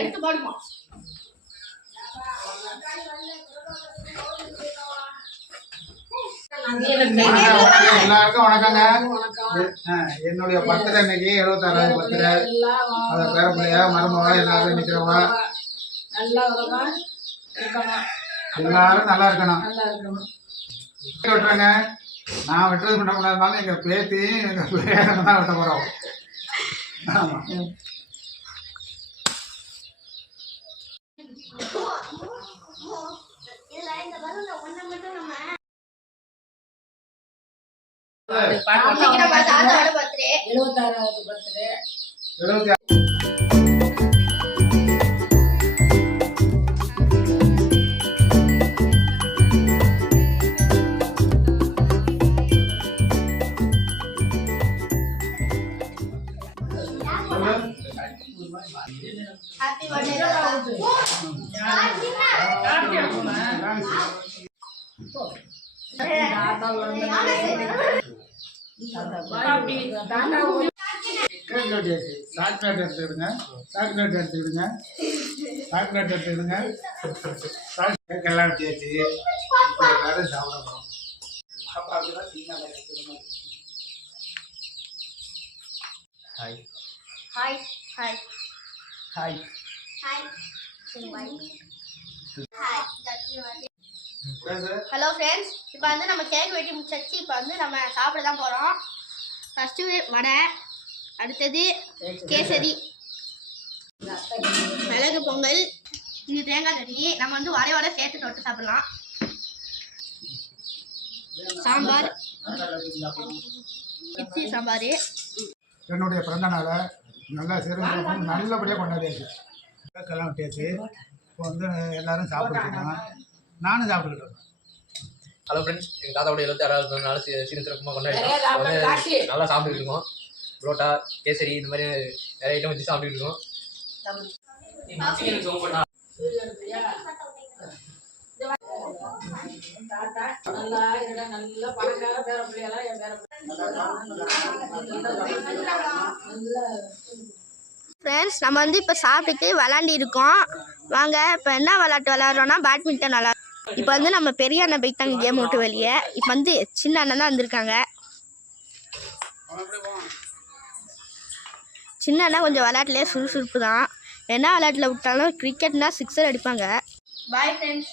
எடுத்து பாடுமா எல்லாருக்கும் வணக்கங்க. என்னுடைய பர்த்டே இன்னைக்கு 76வது பர்த்டே. அத பேர பிள்ளையா மருமவா எல்லாரும் நிக்கிறவங்க எல்லாரும் நல்லா இருக்கணும். விட்டுறேங்க. நான் வெட்டுறது பண்ண முடியாதுனாலும் எங்க பேத்தி எங்க பிள்ளையாக தான் வெட்ட போறோம். ஆமா Happy birthday. சாக்லேட் எடுத்துக்கிடுங்க. சாக்லேட் எடுத்துக்கிடுங்க. சாக்லேட் எடுத்துக்கிடுங்க. கேக் எல்லாம் வெட்டியாச்சு. இப்போ எல்லாரும் சாப்பிட போகிறோம். பாப்பாவுக்கு தான் சின்ன எடுத்துக்கணும். Hi hi hi hi hi hello friends, இப்போ வந்து நம்ம கேக் வெட்டி முடிச்சாச்சு. இப்போ வந்து நம்ம சாப்பிட தான் போகிறோம். ஃபஸ்ட்டு வடை, அடுத்தது கேசரி, மிளகு பொங்கல், இது தேங்காய் சட்னி. நம்ம வந்து வடையோட சேர்த்து தொட்டு சாப்பிடலாம். சாம்பார், இட்லி சாம்பார். என்னுடைய பிறந்த நாளை நல்லா சிறப்பு நல்லபடியாக கொண்டாடியாச்சு. கேக்கெல்லாம் வெட்டியாச்சு. இப்போ வந்து எல்லாரும் சாப்பிட்டுருக்கோம். நானும் சாப்பிட்டுக்கிட்டு இருக்கேன். ஹலோ ஃப்ரெண்ட்ஸ், எங்கள் தாத்தாவோட 76வது நாள் சிறப்பாக கொண்டாடிட்டோம். வந்து நல்லா சாப்பிட்டுட்டு இருக்கோம். புரோட்டா, கேசரி, இந்த மாதிரி நிறைய ஐட்டம் வச்சு சாப்பிட்டுட்டு இருக்கோம். ஃப்ரெண்ட்ஸ், நம்ம வந்து இப்போ சாப்பிட்டுட்டு விளாண்டி இருக்கோம். வாங்க, இப்போ என்ன விளாட்டு விளாட்றோன்னா பேட்மிண்டன் விளாட்றோம். இப்போ வந்து நம்ம பெரிய அண்ணன் போய்ட்டாங்க கேம் விட்டு வெளியே. இப்போ வந்து சின்ன அண்ணன் தான் வந்திருக்காங்க. சின்ன அண்ணன் கொஞ்சம் விளையாட்டுலேயே சுறுசுறுப்பு தான். என்ன விளையாட்டில் விட்டாலும் கிரிக்கெட்னா 6 அடிப்பாங்க. Bye friends.